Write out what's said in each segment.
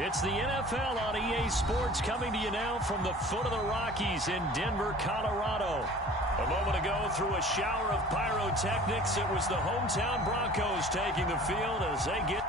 It's the NFL on EA Sports coming to you now from the foot of the Rockies in Denver, Colorado. A moment ago, through a shower of pyrotechnics, it was the hometown Broncos taking the field as they get...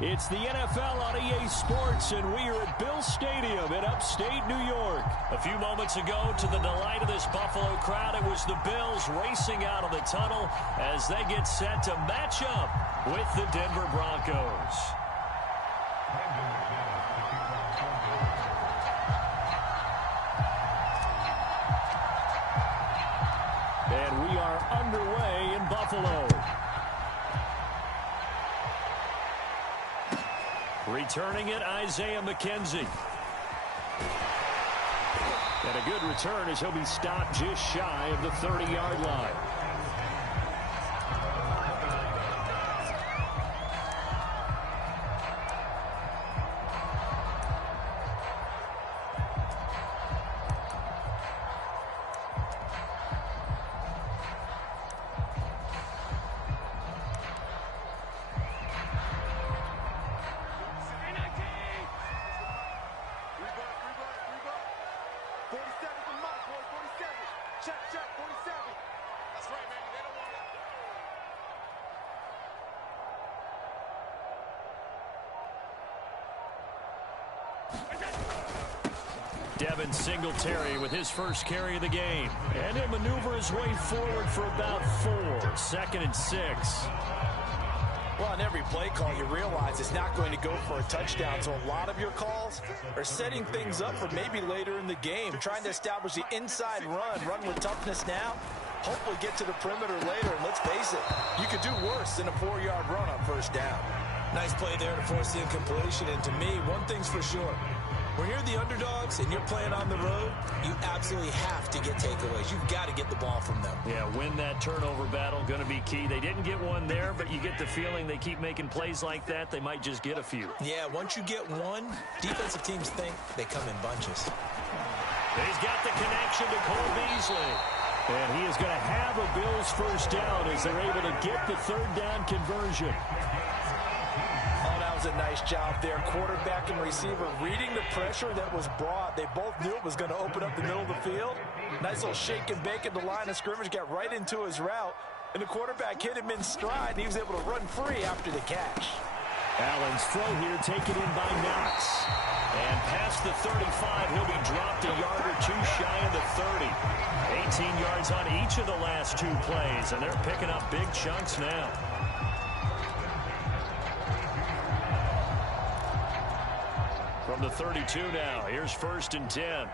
It's the NFL on EA Sports, and we are at Bill Stadium in upstate New York. A few moments ago, to the delight of this Buffalo crowd, it was the Bills racing out of the tunnel as they get set to match up with the Denver Broncos. And we are underway in Buffalo. Returning it, Isaiah McKenzie. And a good return as he'll be stopped just shy of the 30-yard line. Devin Singletary with his first carry of the game. And he'll maneuver his way forward for about 4. 2nd and 6. Well, on every play call, you realize it's not going to go for a touchdown. So a lot of your calls are setting things up for maybe later in the game, trying to establish the inside run with toughness now, hopefully get to the perimeter later. And let's face it, you could do worse than a 4-yard run on first down. Nice play there to force the incompletion. And to me, one thing's for sure. When you're the underdogs and you're playing on the road, you absolutely have to get takeaways. You've got to get the ball from them. Yeah, win that turnover battle, going to be key. They didn't get one there, but you get the feeling they keep making plays like that, they might just get a few. Yeah, once you get one, defensive teams think they come in bunches. He's got the connection to Cole Beasley. And he is going to have a Bills first down as they're able to get the 3rd down conversion. does a nice job there. Quarterback and receiver reading the pressure that was brought. They both knew it was going to open up the middle of the field. Nice little shake and bake at the line of scrimmage, got right into his route. And the quarterback hit him in stride, and he was able to run free after the catch. Allen's throw here taken in by Knox. And past the 35, he'll be dropped a yard or two shy of the 30. 18 yards on each of the last two plays, and they're picking up big chunks now. From the 32 now, here's 1st and 10.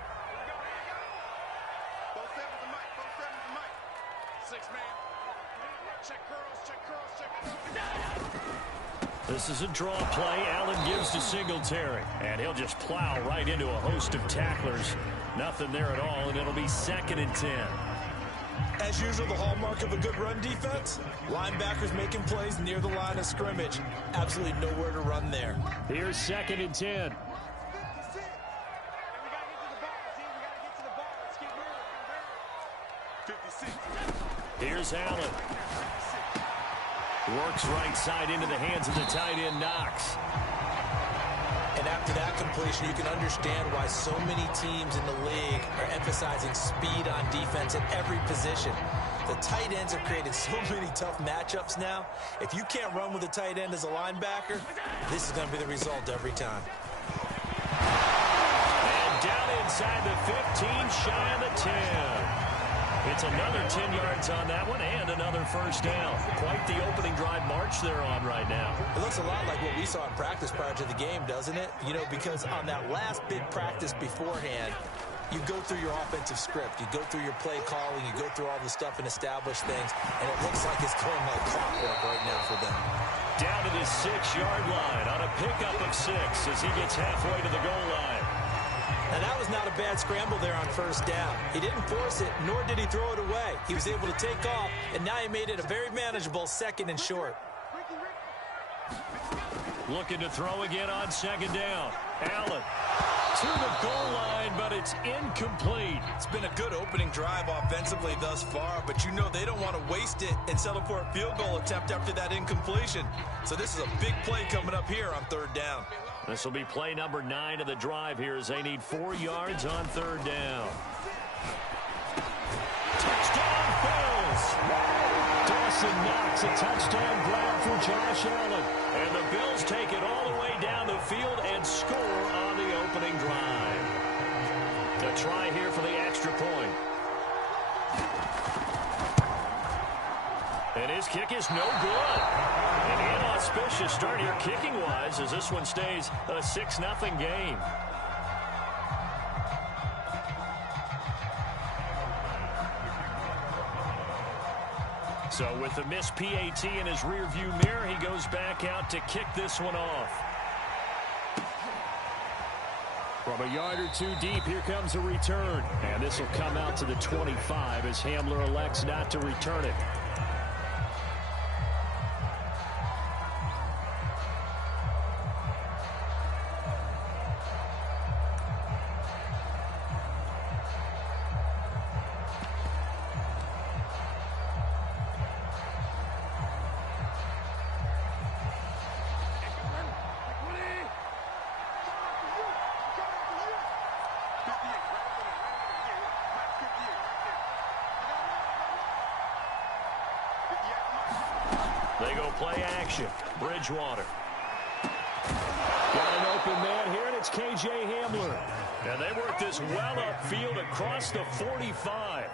This is a draw play. Allen gives to Singletary, and he'll just plow right into a host of tacklers. Nothing there at all, and it'll be 2nd and 10. As usual, the hallmark of a good run defense, linebackers making plays near the line of scrimmage. Absolutely nowhere to run there. Here's 2nd and 10. Here's Allen. Works right side into the hands of the tight end, Knox. And after that completion, you can understand why so many teams in the league are emphasizing speed on defense at every position. The tight ends have created so many tough matchups now. If you can't run with a tight end as a linebacker, this is going to be the result every time. And down inside the 15, shy of the 10. It's another 10 yards on that one and another first down. Quite the opening drive march they're on right now. It looks a lot like what we saw in practice prior to the game, doesn't it? You know, because on that last big practice beforehand, you go through your offensive script. You go through your play calling. You go through all the stuff and establish things. And it looks like it's going like clockwork right now for them. Down to the 6-yard line on a pickup of 6 as he gets halfway to the goal line. And that was not a bad scramble there on first down. He didn't force it, nor did he throw it away. He was able to take off, and now he made it a very manageable 2nd and short. Looking to throw again on 2nd down. Allen to the goal line, but it's incomplete. It's been a good opening drive offensively thus far, but you know they don't want to waste it and settle for a field goal attempt after that incompletion. So this is a big play coming up here on 3rd down. This will be play number 9 of the drive here as they need 4 yards on 3rd down. Touchdown, Bills! Dawson Knox, a touchdown grab for Josh Allen. And the Bills take it all the way down the field and score on the opening drive. A try here for the extra point. And his kick is no good. An inauspicious start here kicking-wise as this one stays a 6-0 game. So with the missed PAT in his rearview mirror, he goes back out to kick this one off. From a yard or two deep, here comes a return. And this will come out to the 25 as Hamler elects not to return it. They go play action. Bridgewater. Got an open man here, and it's K.J. Hamler. And they work this well upfield across the 45.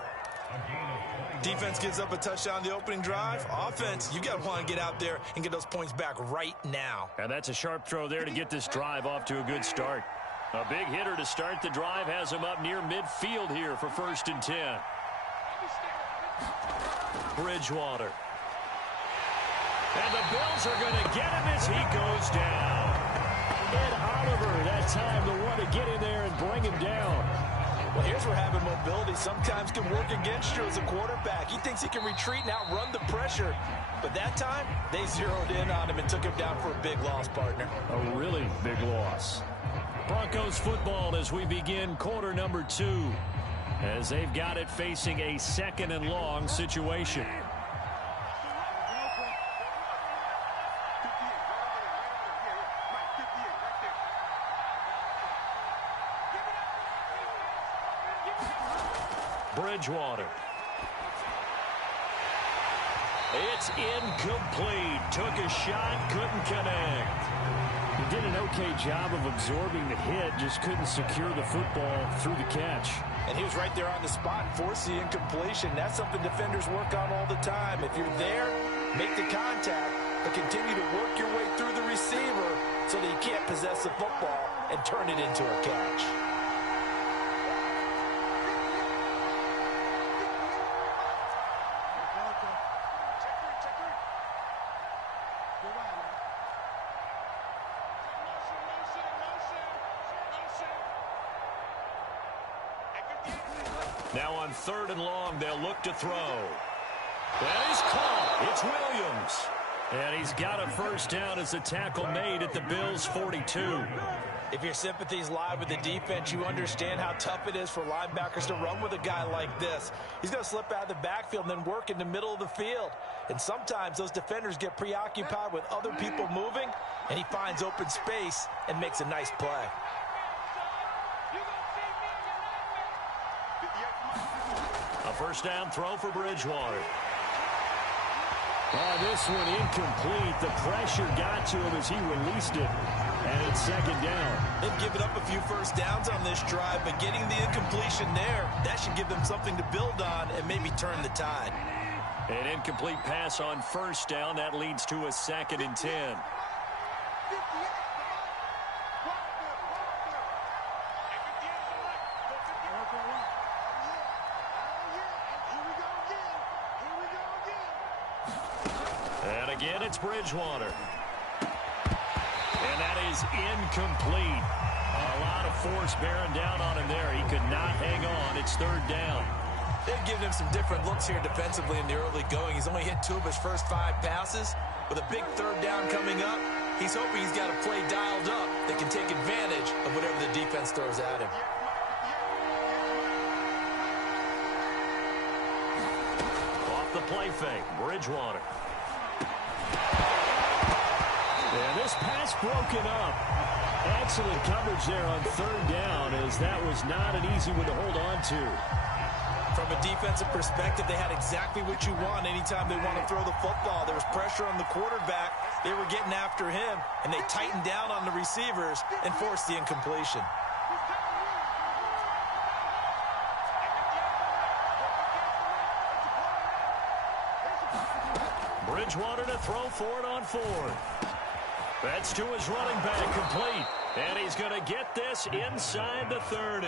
Defense gives up a touchdown the opening drive. Offense, you got to want to get out there and get those points back right now. And that's a sharp throw there to get this drive off to a good start. A big hitter to start the drive has him up near midfield here for 1st and 10. Bridgewater. And the Bills are going to get him as he goes down. And Oliver, that time the one to get in there and bring him down. Well, here's where having mobility sometimes can work against you as a quarterback. He thinks he can retreat and outrun the pressure. But that time, they zeroed in on him and took him down for a big loss, partner. A really big loss. Broncos football as we begin quarter number 2. As they've got it facing a 2nd and long situation. Bridgewater. It's incomplete. Took a shot, couldn't connect. He did an okay job of absorbing the hit, just couldn't secure the football through the catch. And he was right there on the spot, forced the incompletion. That's something defenders work on all the time. If you're there, make the contact, but continue to work your way through the receiver so that you can't possess the football and turn it into a catch. Now on 3rd and long, they'll look to throw. And he's caught. It's Williams. And he's got a first down as the tackle made at the Bills' 42. If your sympathies lie with the defense, you understand how tough it is for linebackers to run with a guy like this. He's going to slip out of the backfield and then work in the middle of the field. And sometimes those defenders get preoccupied with other people moving, and he finds open space and makes a nice play. A first down throw for Bridgewater. This one incomplete. The pressure got to him as he released it. And it's 2nd down. They've given up a few first downs on this drive, but getting the incompletion there, that should give them something to build on and maybe turn the tide. An incomplete pass on first down. That leads to a 2nd and 10. And again, it's Bridgewater. And that is incomplete. A lot of force bearing down on him there. He could not hang on. It's 3rd down. They've given him some different looks here defensively in the early going. He's only hit 2 of his first 5 passes. With a big 3rd down coming up, he's hoping he's got a play dialed up that can take advantage of whatever the defense throws at him. Off the play fake, Bridgewater. And this pass broken up. Excellent coverage there on 3rd down, as that was not an easy one to hold on to. From a defensive perspective, they had exactly what you want anytime they want to throw the football. There was pressure on the quarterback. They were getting after him, and they tightened down on the receivers and forced the incompletion. Bridgewater to throw for it on 4th. That's to his running back, complete. And he's going to get this inside the 30.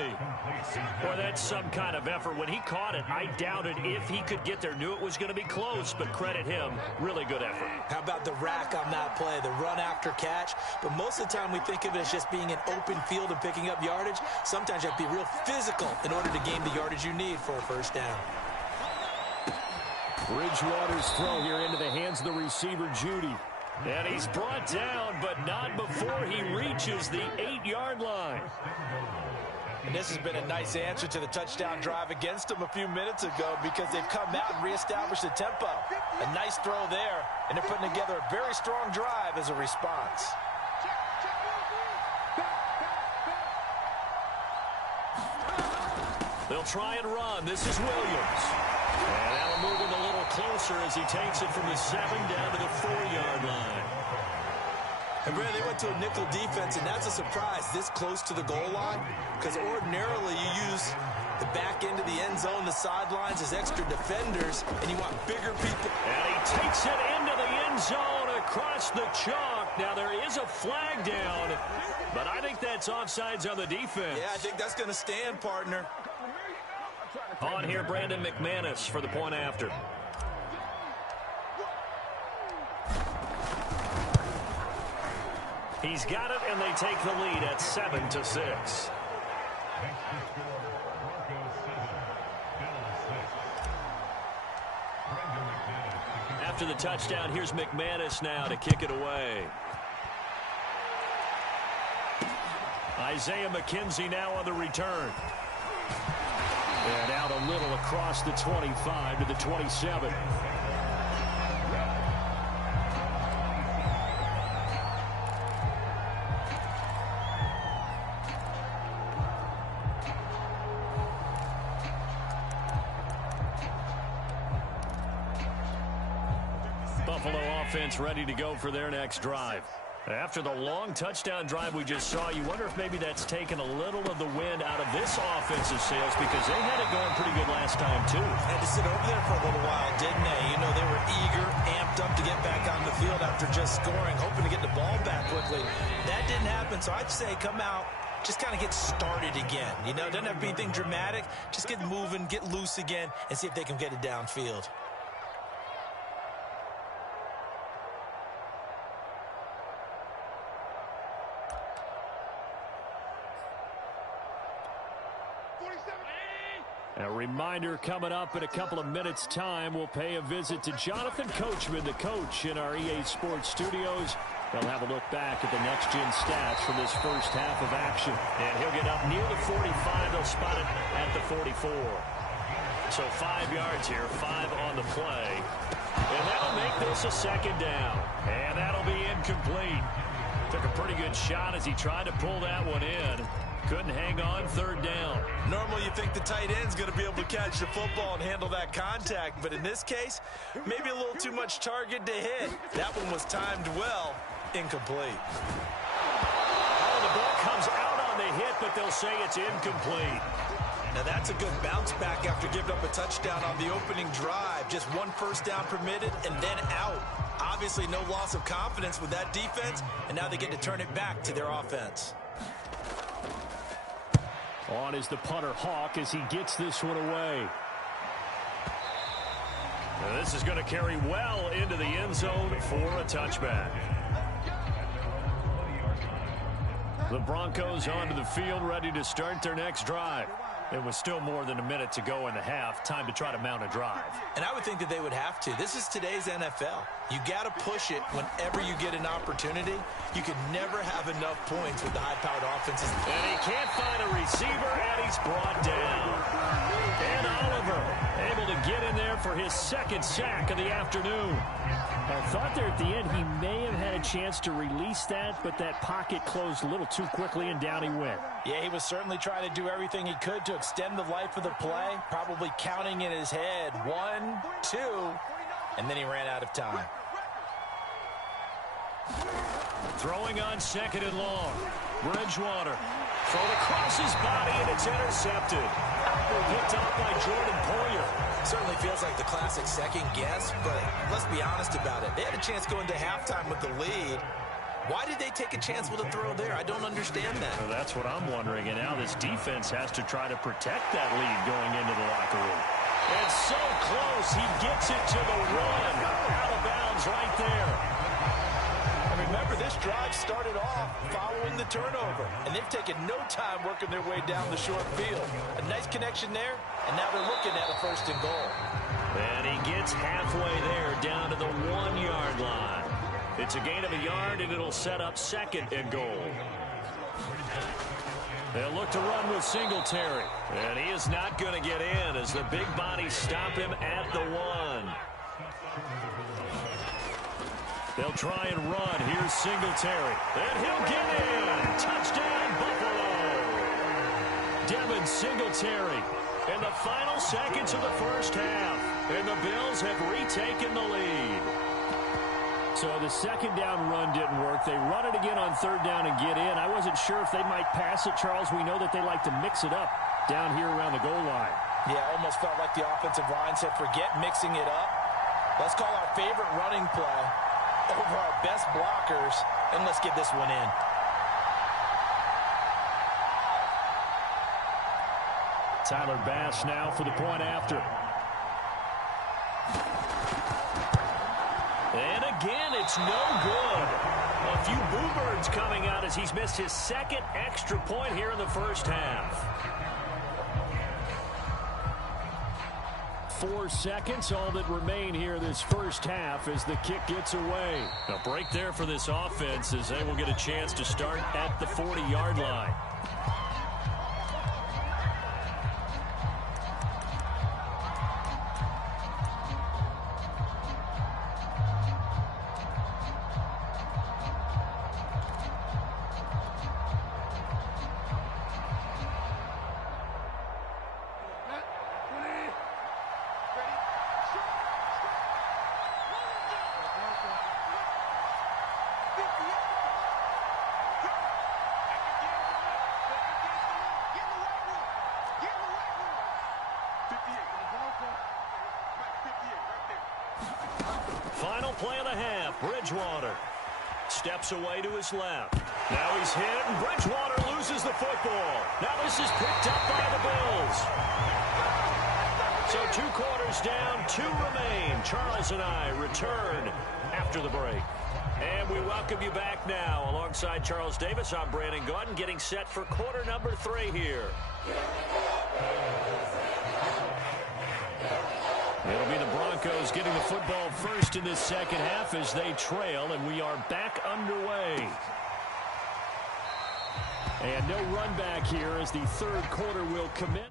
Boy, that's some kind of effort. When he caught it, I doubted if he could get there. Knew it was going to be close, but credit him. Really good effort. How about the rack on that play, the run after catch? But most of the time we think of it as just being an open field and picking up yardage. Sometimes you have to be real physical in order to gain the yardage you need for a first down. Bridgewater's throw here into the hands of the receiver, Judy. And he's brought down, but not before he reaches the 8-yard line. And this has been a nice answer to the touchdown drive against them a few minutes ago, because they've come out and reestablished the tempo. A nice throw there, and they're putting together a very strong drive as a response. They'll try and run. This is Williams. And that'll move him a little closer as he takes it from the 7 down to the 4-yard line. And Brad, they went to a nickel defense, and that's a surprise this close to the goal line, because ordinarily you use the back end of the end zone, the sidelines as extra defenders, and you want bigger people. And he takes it into the end zone across the chalk. Now there is a flag down, but I think that's offsides on the defense. Yeah, I think that's going to stand, partner. On here, Brandon McManus for the point after. He's got it, and they take the lead at 7-6. After the touchdown, here's McManus now to kick it away. Isaiah McKenzie now on the return. And out a little across the 25 to the 27. Buffalo offense ready to go for their next drive. After the long touchdown drive we just saw, you wonder if maybe that's taken a little of the wind out of this offensive sails, because they had it going pretty good last time, too. Had to sit over there for a little while, didn't they? You know, they were eager, amped up to get back on the field after just scoring, hoping to get the ball back quickly. That didn't happen, so I'd say come out, just kind of get started again. You know, doesn't have to be anything dramatic. Just get moving, get loose again, and see if they can get it downfield. A reminder, coming up in a couple of minutes' time, we'll pay a visit to Jonathan Coachman, the coach in our EA Sports studios. They'll have a look back at the next-gen stats from this first half of action. And he'll get up near the 45. They'll spot it at the 44. So 5 yards here, 5 on the play. And that'll make this a second down. And that'll be incomplete. Took a pretty good shot as he tried to pull that one in. Couldn't hang on, third down. Normally you think the tight end's going to be able to catch the football and handle that contact, but in this case, maybe a little too much target to hit. That one was timed well, incomplete. Oh, the ball comes out on the hit, but they'll say it's incomplete. Now that's a good bounce back after giving up a touchdown on the opening drive. Just one first down permitted and then out. Obviously no loss of confidence with that defense, and now they get to turn it back to their offense. On is the punter, Hawk, as he gets this one away. Now this is going to carry well into the end zone for a touchback. The Broncos onto the field, ready to start their next drive. It was still more than a minute to go in the half. Time to try to mount a drive. And I would think that they would have to. This is today's NFL. You got to push it whenever you get an opportunity. You could never have enough points with the high-powered offenses. And he can't find a receiver, and he's brought down. And Oliver able to get in there for his second sack of the afternoon. I thought there at the end he may have had a chance to release that, but that pocket closed a little too quickly, and down he went. Yeah, he was certainly trying to do everything he could to extend the life of the play, probably counting in his head 1, 2, and then he ran out of time. Throwing on second and long. Bridgewater. Thrown across his body, and it's intercepted. Picked off by Jordan Poyer. Certainly feels like the classic second guess, but let's be honest about it. They had a chance going to halftime with the lead. Why did they take a chance with a throw there? I don't understand that. Well, that's what I'm wondering, and now this defense has to try to protect that lead going into the locker room. And so close, he gets it to the one. Out of bounds right there. Remember, this drive started off following the turnover, and they've taken no time working their way down the short field. A nice connection there, and now they're looking at a first and goal. And he gets halfway there, down to the 1 yard line. It's a gain of a yard, and it'll set up second and goal. They'll look to run with Singletary, and he is not going to get in as the big bodies stop him at the 1. They'll try and run. Here's Singletary. And he'll get in. Touchdown, Buffalo. Devin Singletary in the final seconds of the first half. And the Bills have retaken the lead. So the second down run didn't work. They run it again on third down and get in. I wasn't sure if they might pass it, Charles. We know that they like to mix it up down here around the goal line. Yeah, almost felt like the offensive line said, forget mixing it up. Let's call our favorite running play over our best blockers, and let's get this one in. Tyler Bass now for the point after. And again, it's no good. A few boo birds coming out as he's missed his second extra point here in the first half. 4 seconds, all that remain here this first half as the kick gets away. A break there for this offense as they will get a chance to start at the 40-yard line. play of the half. Bridgewater steps away to his left. Now he's hit, and Bridgewater loses the football. Now this is picked up by the Bills. So 2 quarters down, 2 remain. Charles and I return after the break. And we welcome you back now. Alongside Charles Davis, I'm Brandon Gaudin, getting set for quarter number 3 here. It'll be the Broncos getting the football first in this second half as they trail, and we are back underway. And no run back here as the third quarter will commence.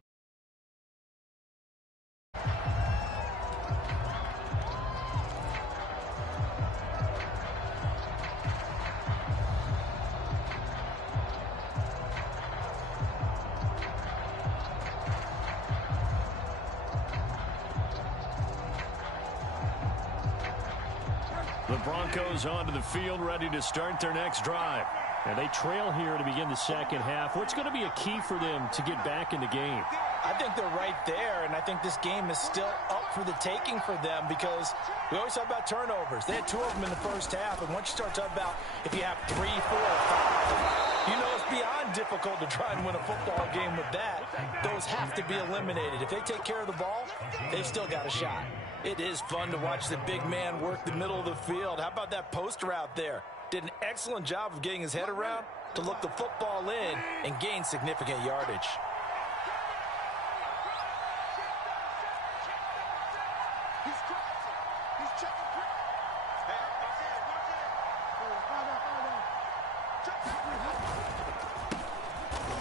The Broncos onto the field, ready to start their next drive. And they trail here to begin the second half. What's going to be a key for them to get back in the game? I think they're right there, and I think this game is still up for the taking for them because we always talk about turnovers. They had 2 of them in the first half, and once you start talking about if you have 3, 4, or 5, you know it's beyond difficult to try and win a football game with that. Those have to be eliminated. If they take care of the ball, they've still got a shot. It is fun to watch the big man work the middle of the field. How about that poster out there? Did an excellent job of getting his head around to look the football in and gain significant yardage.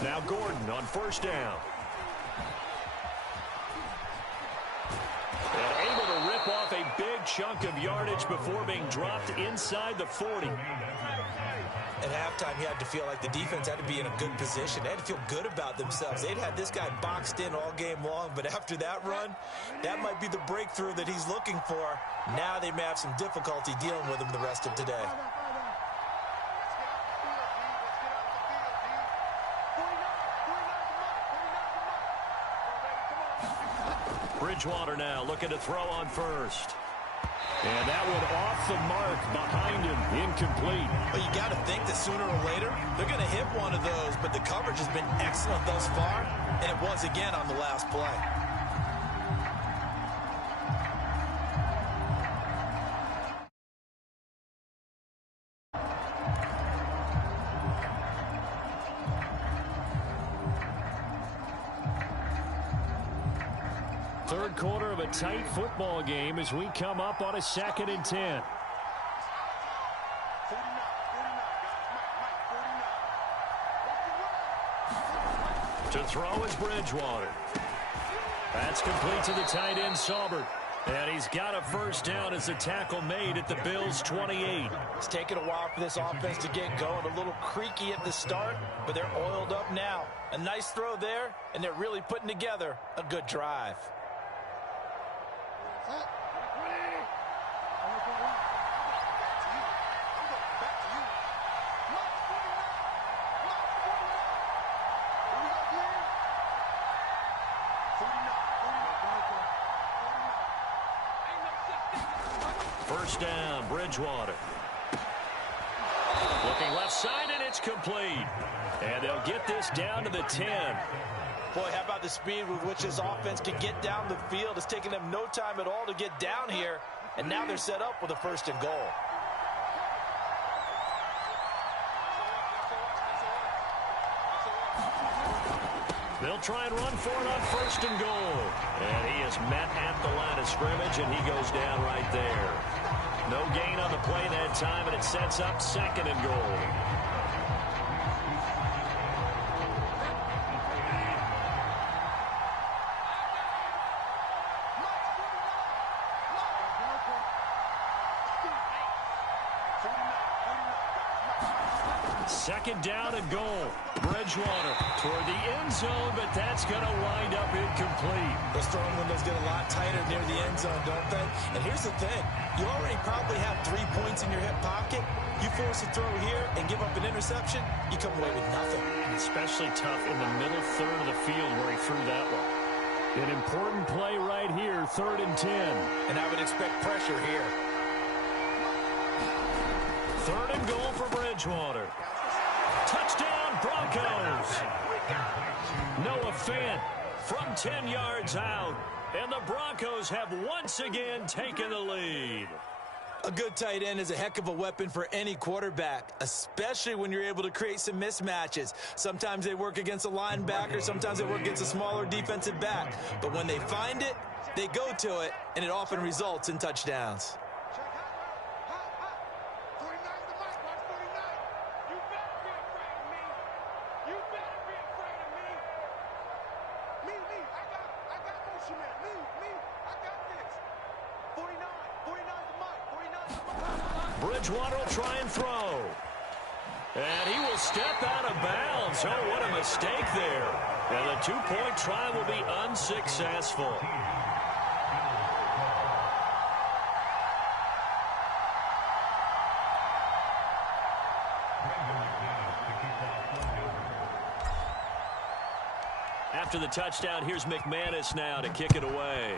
Now Gordon on first down. And able to rip off a big chunk of yardage before being dropped inside the 40. At halftime, you had to feel like the defense had to be in a good position. They had to feel good about themselves. They'd had this guy boxed in all game long, but after that run, that might be the breakthrough that he's looking for. Now they may have some difficulty dealing with him the rest of today. Bridgewater now looking to throw on first. And that one off the mark behind him. Incomplete. Well, you got to think that sooner or later, they're going to hit one of those, but the coverage has been excellent thus far, and it was again on the last play. Third quarter of a tight football game as we come up on a 2nd and 10. To throw is Bridgewater. That's complete to the tight end, Saubert. And he's got a first down as the tackle made at the Bills' 28. It's taken a while for this offense to get going. A little creaky at the start, but they're oiled up now. A nice throw there, and they're really putting together a good drive. First down, Bridgewater. Looking left side, and it's complete. And they'll get this down to the 10. Boy, how about the speed with which this offense can get down the field? It's taken them no time at all to get down here, and now they're set up with a 1st and goal. They'll try and run for it on 1st and goal. And he is met at the line of scrimmage, and he goes down right there. No gain on the play that time, and it sets up 2nd and goal. Second down and goal. Bridgewater toward the end zone, but that's going to wind up incomplete. Those throwing windows get a lot tighter near the end zone, don't they? And here's the thing. You already probably have 3 points in your hip pocket. You force a throw here and give up an interception, you come away with nothing. Especially tough in the middle third of the field where he threw that one. An important play right here, 3rd and 10. And I would expect pressure here. 3rd and goal for Bridgewater. Touchdown, Broncos. Noah Fant from 10 yards out. And the Broncos have once again taken the lead. A good tight end is a heck of a weapon for any quarterback, especially when you're able to create some mismatches. Sometimes they work against a linebacker, sometimes they work against a smaller defensive back. But when they find it, they go to it, and it often results in touchdowns. Bridgewater will try and throw. And he will step out of bounds. Oh, what a mistake there. And the two-point try will be unsuccessful. After the touchdown, here's McManus now to kick it away.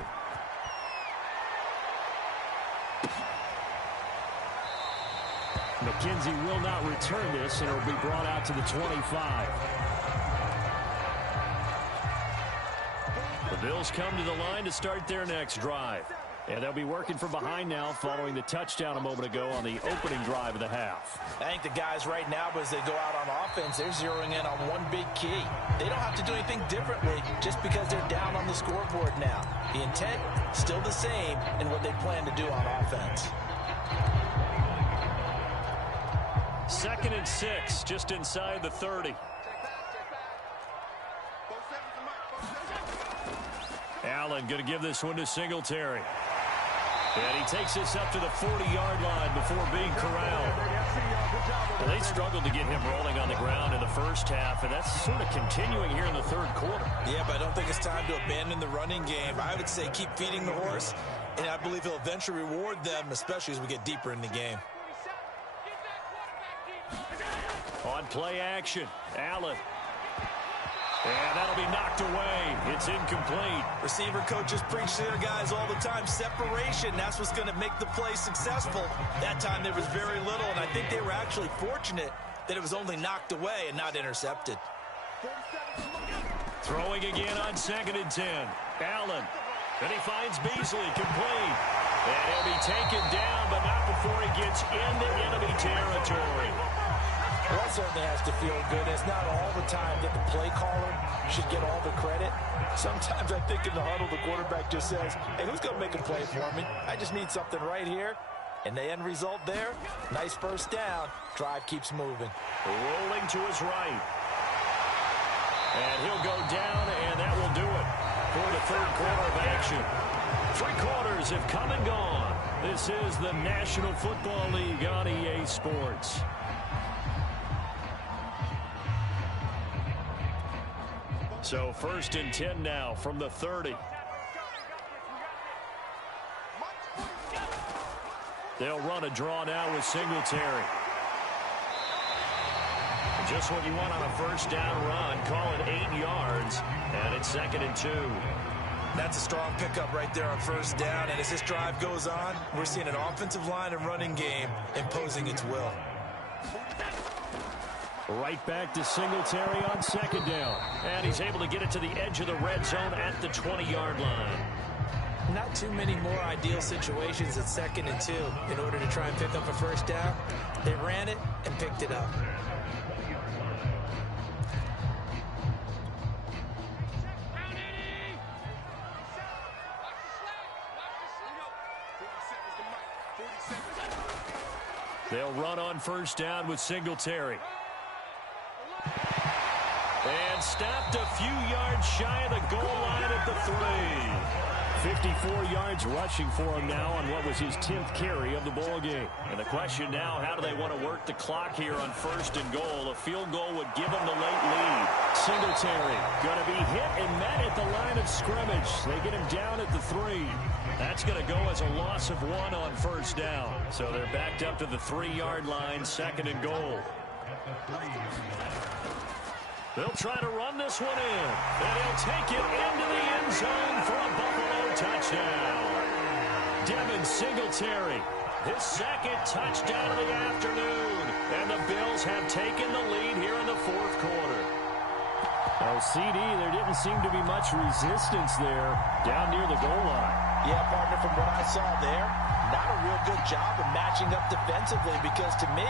McKenzie will not return this, and it will be brought out to the 25. The Bills come to the line to start their next drive. And they'll be working from behind now following the touchdown a moment ago on the opening drive of the half. I think the guys right now, as they go out on offense, they're zeroing in on one big key. They don't have to do anything differently just because they're down on the scoreboard now. The intent, still the same in what they plan to do on offense. 2nd and 6, just inside the 30. Allen going to give this one to Singletary. And he takes this up to the 40-yard line before being corralled. Well, they struggled to get him rolling on the ground in the first half, and that's sort of continuing here in the 3rd quarter. Yeah, but I don't think it's time to abandon the running game. I would say keep feeding the horse, and I believe he'll eventually reward them, especially as we get deeper in the game. On play action, Allen. And that'll be knocked away. It's incomplete. Receiver coaches preach to their guys all the time. Separation, that's what's going to make the play successful. That time there was very little, and I think they were actually fortunate that it was only knocked away and not intercepted. Throwing again on 2nd and 10. Allen. Then he finds Beasley, complete. And he'll be taken down, but not before he gets into enemy territory. Well, that certainly has to feel good. It's not all the time that the play caller should get all the credit. Sometimes I think in the huddle, the quarterback just says, hey, who's going to make a play for me? I just need something right here. And the end result there, nice first down. Drive keeps moving. Rolling to his right. And he'll go down, and that will do it for the 3rd quarter of action. 3 quarters have come and gone. This is the National Football League on EA Sports. So 1st and 10 now from the 30. They'll run a draw now with Singletary. Just what you want on a first down run. Call it 8 yards. And it's 2nd and 2. That's a strong pickup right there on first down. And as this drive goes on, we're seeing an offensive line and running game imposing its will. Right back to Singletary on 2nd down. And he's able to get it to the edge of the red zone at the 20-yard line. Not too many more ideal situations at 2nd and 2 in order to try and pick up a first down. They ran it and picked it up. They'll run on first down with Singletary. And stopped a few yards shy of the goal line at the 3. 54 yards rushing for him now on what was his 10th carry of the ball game. And the question now, how do they want to work the clock here on 1st and goal? A field goal would give them the late lead. Singletary going to be hit and met at the line of scrimmage. They get him down at the 3. That's going to go as a loss of 1 on first down. So they're backed up to the 3-yard line, 2nd and goal. They'll try to run this one in. And he'll take it into the end zone for a Buffalo touchdown. Devin Singletary His second touchdown of the afternoon. And the Bills have taken the lead here in the fourth quarter. Oh, CD, there didn't seem to be much resistance there down near the goal line. Yeah, partner, from what I saw there, not a real good job of matching up defensively because to me,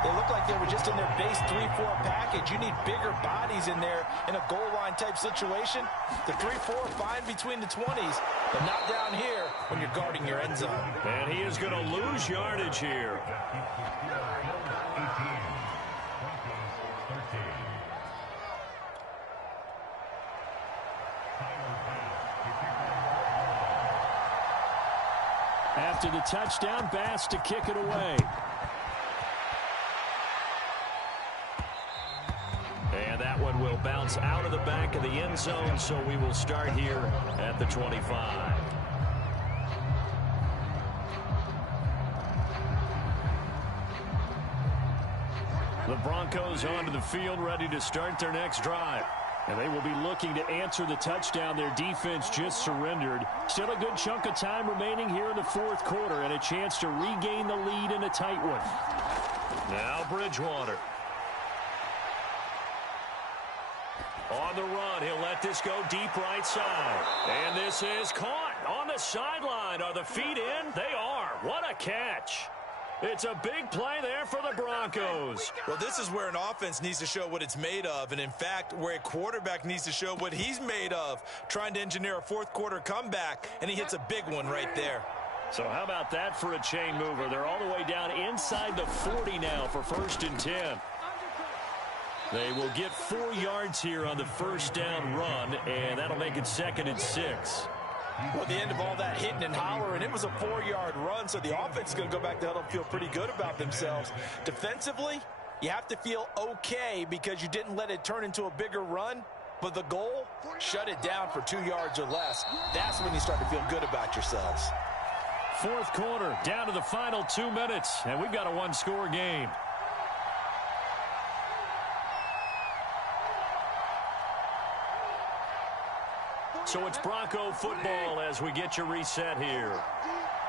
they looked like they were just in their base 3-4 package. You need bigger bodies in there in a goal line type situation. The 3-4 fine between the 20s, but not down here when you're guarding your end zone. And he is going to lose yardage here. After the touchdown, Bass to kick it away. And that one will bounce out of the back of the end zone, so we will start here at the 25. The Broncos onto the field, ready to start their next drive. And they will be looking to answer the touchdown their defense just surrendered. Still a good chunk of time remaining here in the fourth quarter and a chance to regain the lead in a tight one. Now Bridgewater. On the run, he'll let this go deep right side. And this is caught on the sideline. Are the feet in? They are. What a catch. It's a big play there for the Broncos. Well, this is where an offense needs to show what it's made of. And, in fact, where a quarterback needs to show what he's made of, trying to engineer a fourth-quarter comeback, and he hits a big one right there. So how about that for a chain mover? They're all the way down inside the 40 now for 1st and 10. They will get 4 yards here on the first down run, and that'll make it 2nd and 6. Well, at the end of all that hitting and hollering, it was a 4-yard run, so the offense is going to go back to huddle and feel pretty good about themselves. Defensively, you have to feel okay because you didn't let it turn into a bigger run, but the goal, shut it down for 2 yards or less. That's when you start to feel good about yourselves. Fourth quarter, down to the final 2 minutes, and we've got a one-score game. So it's Bronco football as we get you reset here.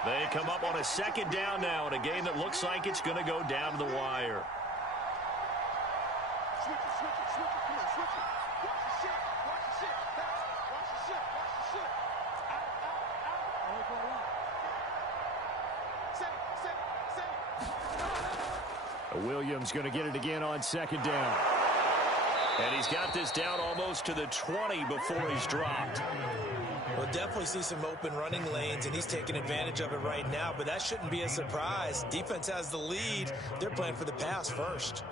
They come up on a 2nd down now in a game that looks like it's going to go down to the wire. Williams going to get it again on 2nd down. And he's got this down almost to the 20 before he's dropped. We'll definitely see some open running lanes, and he's taking advantage of it right now, but that shouldn't be a surprise. Defense has the lead. They're playing for the pass first.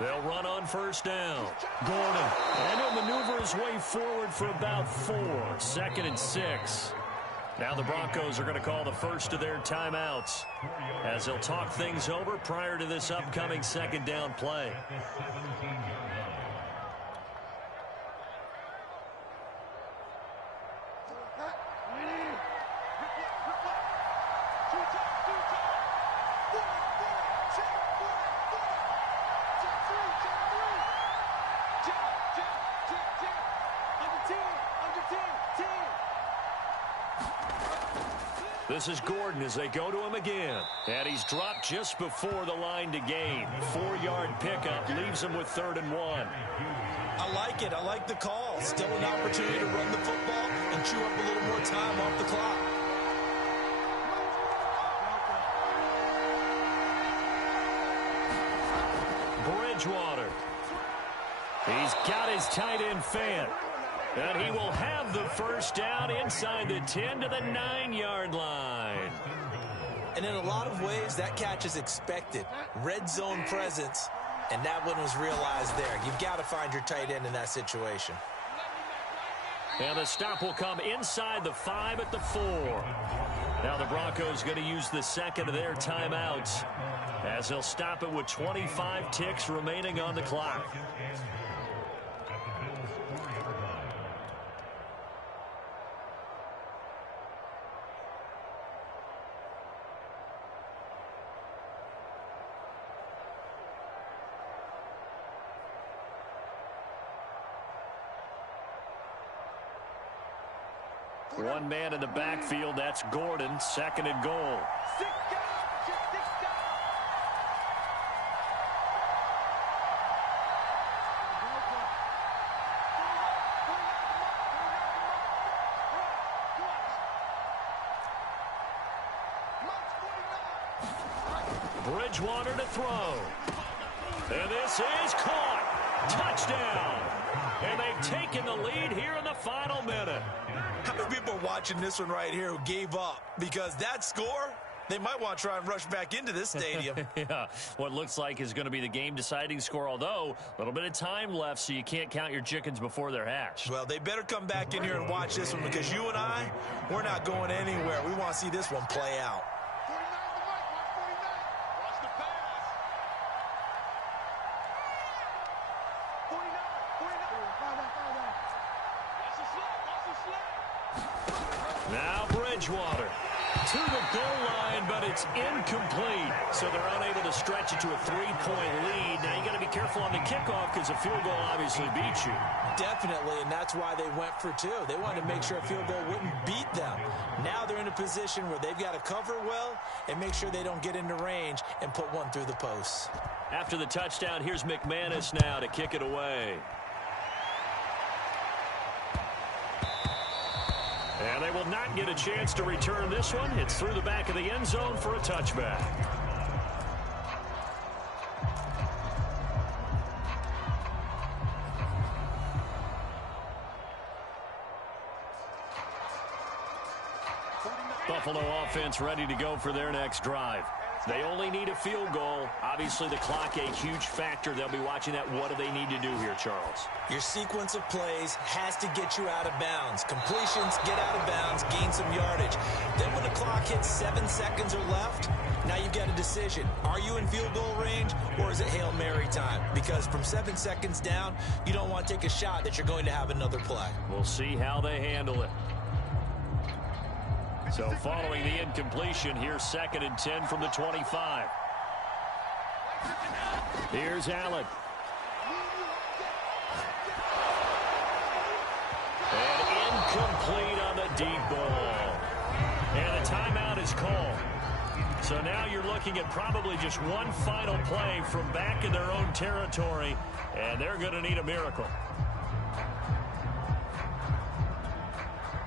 They'll run on 1st down. Gordon. And he'll maneuver his way forward for about 4. 2nd and 6. Now the Broncos are going to call the first of their timeouts as they'll talk things over prior to this upcoming 2nd down play. This is Gordon as they go to him again. And he's dropped just before the line to gain. 4-yard pickup leaves him with 3rd and 1. I like it. I like the call. Still an opportunity to run the football and chew up a little more time off the clock. Bridgewater. He's got his tight end Fant. And he will have the first down inside the 10 to the 9-yard line. And in a lot of ways, that catch is expected. Red zone presence, and that one was realized there. You've got to find your tight end in that situation. And the stop will come inside the 5 at the 4. Now the Broncos going to use the second of their timeouts as they'll stop it with 25 ticks remaining on the clock. One man in the backfield, that's Gordon, second and goal. Bridgewater to throw. And this is caught. Touchdown. And they've taken the lead here in the final minute. How many people are watching this one right here who gave up? Because that score, they might want to try and rush back into this stadium. Yeah, what looks like is going to be the game-deciding score, although a little bit of time left, so you can't count your chickens before they're hatched. Well, they better come back in here and watch this one, because you and I, we're not going anywhere. We want to see this one play out. Now Bridgewater to the goal line, but it's incomplete. So they're unable to stretch it to a 3-point lead. Now you got to be careful on the kickoff because a field goal obviously beats you. Definitely, and that's why they went for two. They wanted to make sure a field goal wouldn't beat them. Now they're in a position where they've got to cover well and make sure they don't get into range and put one through the posts. After the touchdown, here's McManus now to kick it away. And they will not get a chance to return this one. It's through the back of the end zone for a touchback. Buffalo offense ready to go for their next drive. They only need a field goal. Obviously, the clock a huge factor. They'll be watching that. What do they need to do here, Charles? Your sequence of plays has to get you out of bounds. Completions, get out of bounds, gain some yardage. Then when the clock hits 7 seconds or left, now you've got a decision. Are you in field goal range, or is it Hail Mary time? Because from 7 seconds down, you don't want to take a shot that you're going to have another play. We'll see how they handle it. So following the incompletion, here's 2nd and 10 from the 25. Here's Allen. And incomplete on the deep ball. And the timeout is called. So now you're looking at probably just one final play from back in their own territory, and they're going to need a miracle.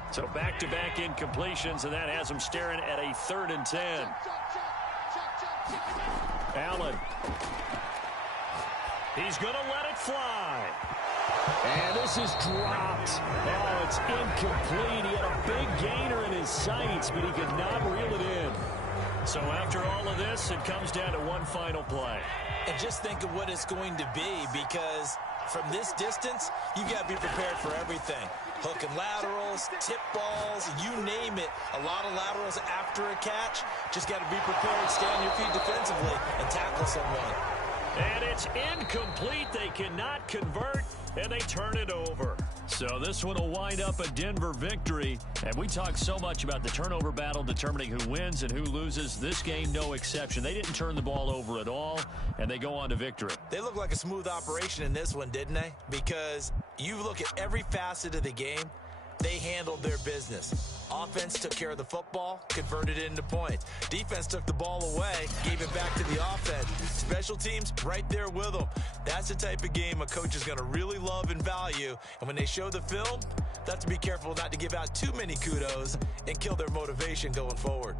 So back-to-back incompletions, and that has them staring at a 3rd and 10. Allen. He's going to let it fly. And this is dropped. Oh, it's incomplete. He had a big gainer in his sights, but he could not reel it in. So after all of this, it comes down to one final play. And just think of what it's going to be, because from this distance, you've got to be prepared for everything. Hook and laterals, tip balls, you name it. A lot of laterals after a catch. Just got to be prepared, stay on your feet defensively, and tackle someone. And it's incomplete. They cannot convert, and they turn it over. So this one will wind up a Denver victory. And we talk so much about the turnover battle determining who wins and who loses. This game, no exception. They didn't turn the ball over at all, and they go on to victory. They look like a smooth operation in this one, didn't they? Because you look at every facet of the game, they handled their business. Offense took care of the football, converted it into points. Defense took the ball away, gave it back to the offense. Special teams, right there with them. That's the type of game a coach is going to really love and value. And when they show the film, they have to be careful not to give out too many kudos and kill their motivation going forward.